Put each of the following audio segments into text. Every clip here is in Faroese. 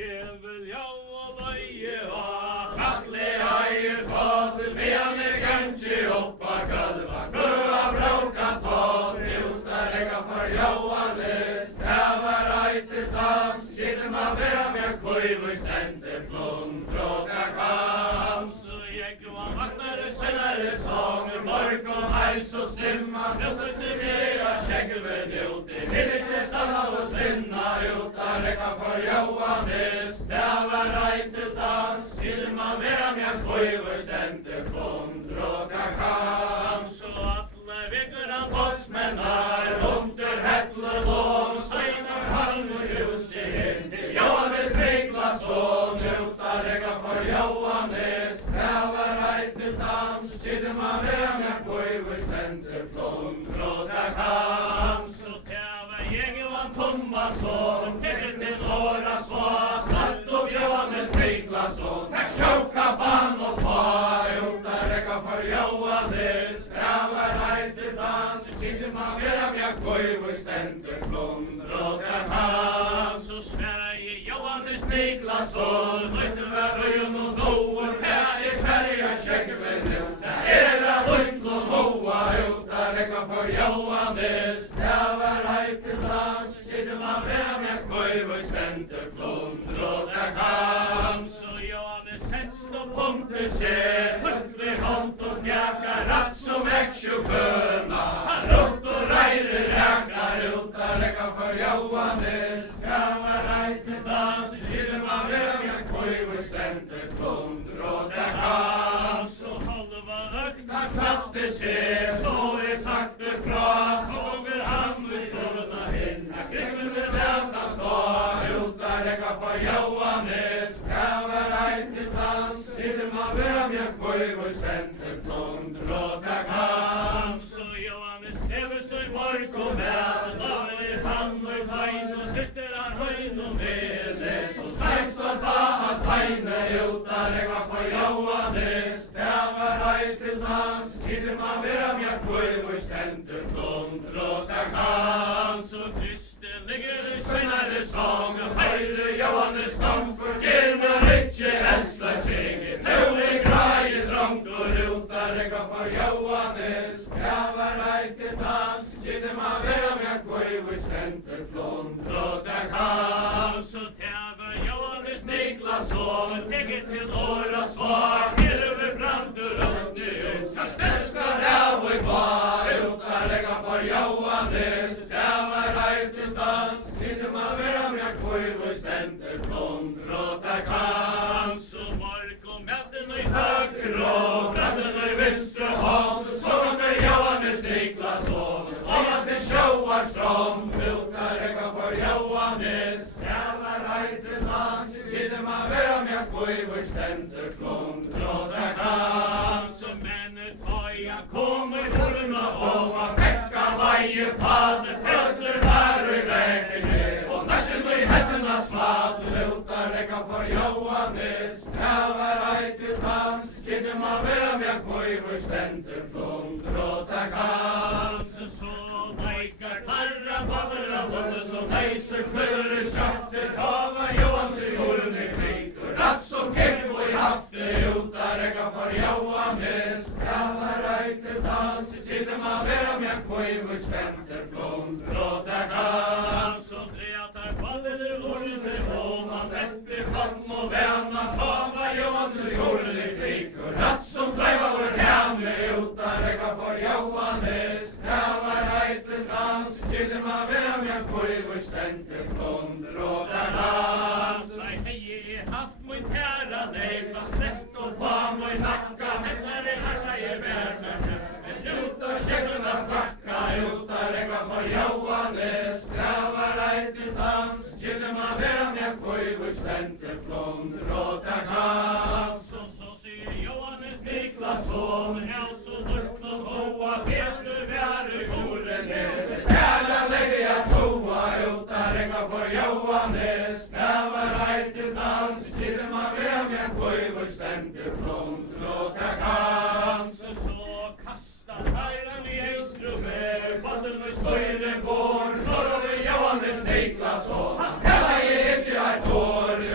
Ég vil já og logi og falli ægir fótt meðan ég gangi upp að gölva Guða bróka tótt Hjútar eka for Jóhannes Það var ættir dans Skilum að vera með kvöifu stendir flund Tróka kams Og ég var vagnari sennari sång Morgon æs og slimma Njóttast meira skeggu við njóti Vil ikke stanna og svinna Hjútar eka for Jóhannes Það var ættir dans Skilum að vera með kvöifu stendir flund Tróka kams Og alla vikur hann bossmennar Undir hellu lón Sænar halvur húsi inn til Jóhannes Niklason Hjútar eka for Jóhannes Það var ættir dans Skilum að vera með kvöifu stendir flund Tróka kams Og það var ég Ivan Tómasson Tekir til óra svo Snart upp Jóhannes Niklason Takk sjóka bann og pá Hjútar eka for Jóhannes Það var ættir dans Skilum að vera með kvöifu stendir flund Tróka kams Og svera ég Jóhannes Niklason Høytur var augun og nógur Hverja skegg við njóta að lundlun hóa Hjútar eka for Jóhannes Það var ættir dans Skilum að vera með kvöifu stendir flund Tróka kams Og Jóhannes setst og punkti sér Hutt við hånd og mjaka Ratt som eksjukuna Hann rutt og ræri ræknar Hjútar eka for Jóhannes Það var ættir dans Skilum að vera með kvöifu stendir flund Tróka kams Og halva ökt hann kvatti sér Stóði saktur frá Tókur hann við stofuna hinn Grimmur við lefna stó Hjútar eka for Jóhannes Það var ættir dans Skilum að vera með kvöifu stendir flund Tróka kams Og Jóhannes hefur svo í morgun með Lafið hann og hæn og tryttir að hraun og vilis Og stæst og bahast hæne Hjútar eka for Jóhannes Það var ættir dans Skilum að vera með kvöifu stendir flund Tróka kams Og Kristi ligger í sveinari sång Hæri Jóhannes kongur Gyrna ritje elsla tjengi Tjóri græi drongur Hjútar eka for Jóhannes Það var ættir dans Skilum að vera með kvöifu stendir flund Tróka kams Og það var Jóhannes Niklason Tekir til óra svag Við brandur öfni Svo sterskar af og kvá Hjútar eka for Jóhannes Það var ættir dans Skilum að vera með kvöifu stendir flund Tróka kams Og morgun metin í högru Brandin í vinstru hånd Sogangur Jóhannes Niklason Ofan til sjóarströmm Hjútar eka for Jóhannes Það var ættir dans Skilum að vera með kvöifu stendir flund Tróka kams Og menni tója komu í húruna Og að fekka vægi fader Fjöllur varu í regningi Og nattsin í helluna smat Hjútar eka for Jóhannes Það var ættir dans Skilum að vera með kvöifu stendir flund Tróka kams Svo lækar klarra baður að lunda Svo neysur klöfur í sjafti Hafa Jóhannes í húrunni kringur Ratt som kegg og í hafti Hjútar eka for Jóhannes Það var ættir dans Skilum að vera með kvöifu stendir flund Tróka kams Og dreatar baður húrunni Og hann vettir fann og venna Hafa Jóhannes í húrunni kringur Ratt som dræfavur hjami Hjútar eka for Jóhannes Það var ættir dans Skilum að vera með kvöifu stendir flund Tróka kams Hei haft mun kæra neima Slett og pá mun nakka Hellari nakka ég verna En Hjútar skegguna frakka Hjútar eka for Jóhannes Það var ættir dans Skilum að vera með kvöifu stendir flund Tróka kams Og svo sé Jóhannes Niklason Hels og lukklum hóa Pétur veru húrinni Kæra leggi að tóa Hjútar eka for Jóhannes Það var ættir dans Skilum að vera með kvöifu stendir flund Tróka kams Og svo kasta hæran í eistrumi Kvöldum við stöyri bor Slóra við Jóhannes Niklason Hann kalla ég ekki að bor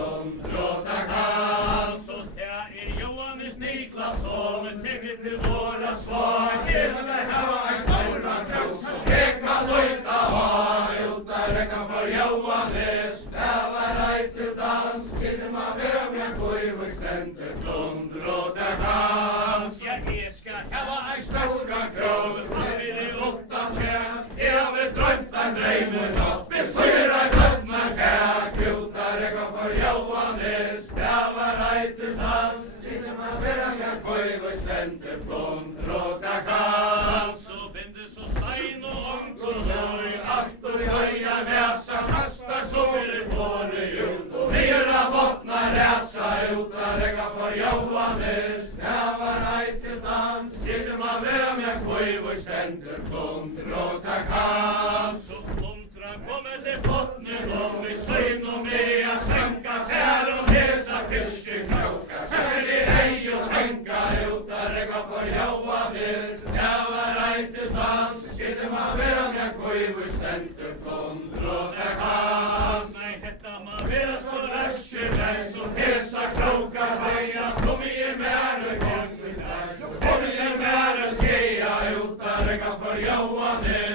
flundråta kans. Och det Johannes Niklasson, tänker till våra svar. Det ska ha en stora krok, skräcka lojta ha. Utaräcka för Johannes, där var ej till dans. Till man behöver jag gå i vår ständer, flundråta kans. Ja, det ska ha en stora krok, han vill i lukta tjän. Jag vill drömta en drömmen natt, betyra glömma käk. Utaräcka för Johannes, där var ej till dans. Till man behöver jag gå i vår ständer, flundråta kans. Så binder så stein och onkel sorg, allt och höja näsa, kasta så vid både ut och mera bottna räsa. Utaräcka för Johannes, där var ej till dans. Till man behöver jag gå i vår ständer, flundråta kans. Så flundra kommer det bottnen om i syn och mea sänkas här och hesa fiskekroka. Sätter det ej och tänka. Utaräcka för Johannes, där var ej till dans. Till man behöver jag gå i vår ständer, flundråta kans. Nej, hetta man vera så röstjärnäg som hesa kroka höja. Kom igen med och kom igen med och skreja. Utaräcka för Johannes.